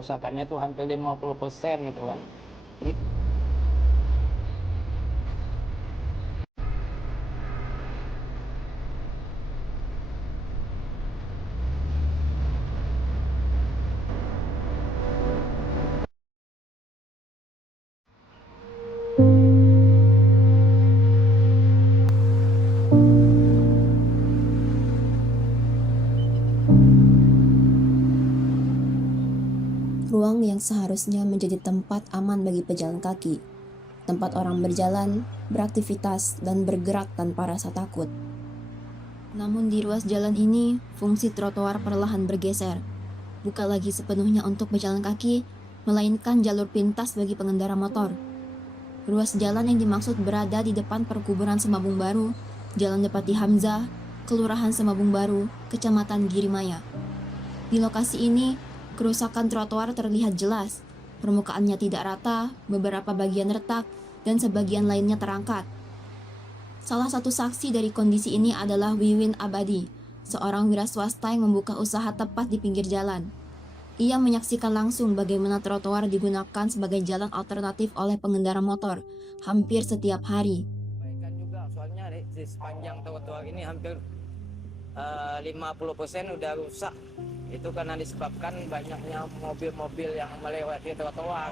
kerusakannya tuh hampir 50% gitu kan. Ruang yang seharusnya menjadi tempat aman bagi pejalan kaki, tempat orang berjalan, beraktivitas, dan bergerak tanpa rasa takut. Namun di ruas jalan ini, fungsi trotoar perlahan bergeser, bukan lagi sepenuhnya untuk pejalan kaki, melainkan jalur pintas bagi pengendara motor. Ruas jalan yang dimaksud berada di depan perkuburan Semabung Baru, Jalan Depati Hamzah, Kelurahan Semabung Baru, Kecamatan Girimaya. Di lokasi ini, kerusakan trotoar terlihat jelas. Permukaannya tidak rata, beberapa bagian retak, dan sebagian lainnya terangkat. Salah satu saksi dari kondisi ini adalah Wiwin Abadi, seorang wira swasta yang membuka usaha tepat di pinggir jalan. Ia menyaksikan langsung bagaimana trotoar digunakan sebagai jalan alternatif oleh pengendara motor hampir setiap hari. Perbaikan juga, soalnya di sepanjang trotoar ini hampir 50% udah rusak. Itu karena disebabkan banyaknya mobil-mobil yang melewati trotoar.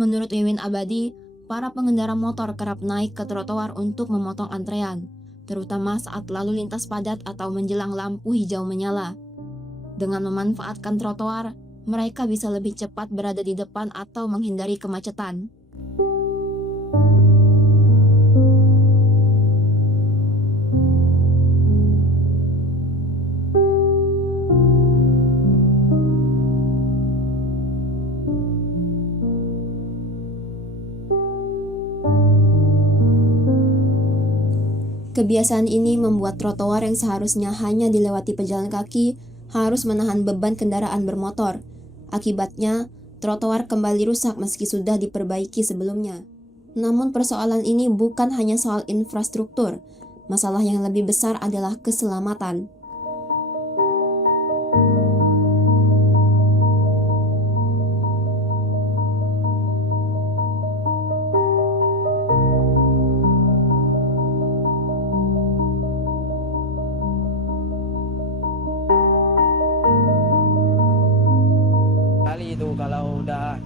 Menurut Wiwin Abadi, para pengendara motor kerap naik ke trotoar untuk memotong antrean, terutama saat lalu lintas padat atau menjelang lampu hijau menyala. Dengan memanfaatkan trotoar, mereka bisa lebih cepat berada di depan atau menghindari kemacetan. Kebiasaan ini membuat trotoar yang seharusnya hanya dilewati pejalan kaki harus menahan beban kendaraan bermotor. Akibatnya, trotoar kembali rusak meski sudah diperbaiki sebelumnya. Namun persoalan ini bukan hanya soal infrastruktur. Masalah yang lebih besar adalah keselamatan. Kali itu kalau udah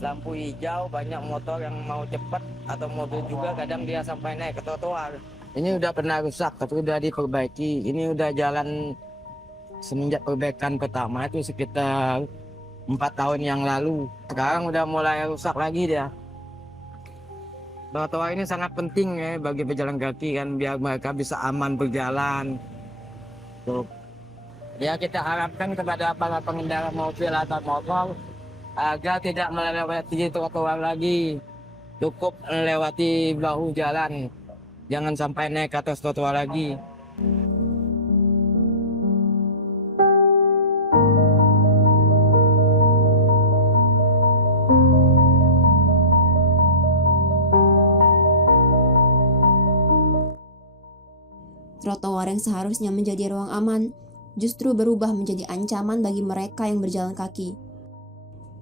lampu hijau banyak motor yang mau cepat atau mobil juga kadang dia sampai naik ke trotoar. Ini udah pernah rusak tapi udah diperbaiki. Ini udah jalan semenjak perbaikan pertama itu sekitar 4 tahun yang lalu. Sekarang udah mulai rusak lagi dia. Trotoar ini sangat penting ya bagi pejalan kaki kan biar mereka bisa aman berjalan. Tuh. Ya kita harapkan kepada para pengendara mobil atau motor agar tidak melewati trotoar lagi. Cukup melewati bahu jalan. Jangan sampai naik ke atas trotoar lagi. Trotoar yang seharusnya menjadi ruang aman justru berubah menjadi ancaman bagi mereka yang berjalan kaki.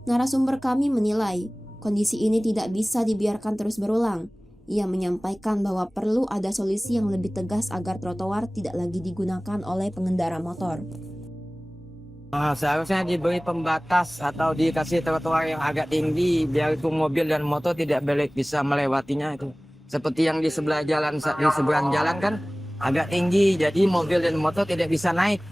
Narasumber kami menilai kondisi ini tidak bisa dibiarkan terus berulang. Ia menyampaikan bahwa perlu ada solusi yang lebih tegas agar trotoar tidak lagi digunakan oleh pengendara motor. Seharusnya diberi pembatas atau dikasih trotoar yang agak tinggi biar itu mobil dan motor tidak boleh bisa melewatinya itu. Seperti yang di sebelah jalan di seberang jalan kan agak tinggi jadi mobil dan motor tidak bisa naik.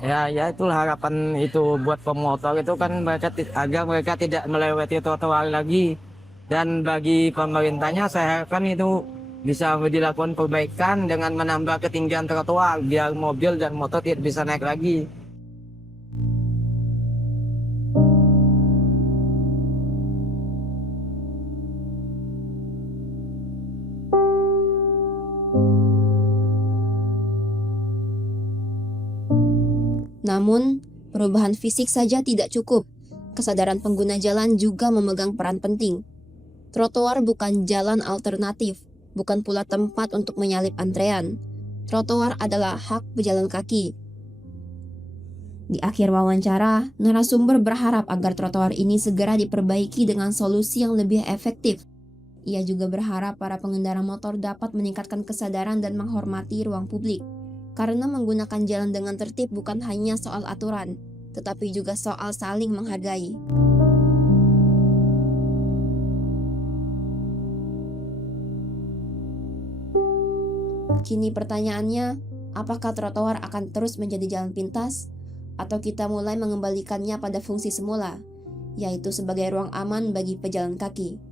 Ya itulah harapan itu buat pemotor itu kan agar mereka tidak melewati trotoar lagi. Dan bagi pemerintahnya saya harapkan itu bisa dilakukan perbaikan dengan menambah ketinggian trotoar biar mobil dan motor tidak bisa naik lagi. Namun, perubahan fisik saja tidak cukup. Kesadaran pengguna jalan juga memegang peran penting. Trotoar bukan jalan alternatif, bukan pula tempat untuk menyalip antrean. Trotoar adalah hak pejalan kaki. Di akhir wawancara, narasumber berharap agar trotoar ini segera diperbaiki dengan solusi yang lebih efektif. Ia juga berharap para pengendara motor dapat meningkatkan kesadaran dan menghormati ruang publik. Karena menggunakan jalan dengan tertib bukan hanya soal aturan, tetapi juga soal saling menghargai. Kini pertanyaannya, apakah trotoar akan terus menjadi jalan pintas? Atau kita mulai mengembalikannya pada fungsi semula, yaitu sebagai ruang aman bagi pejalan kaki?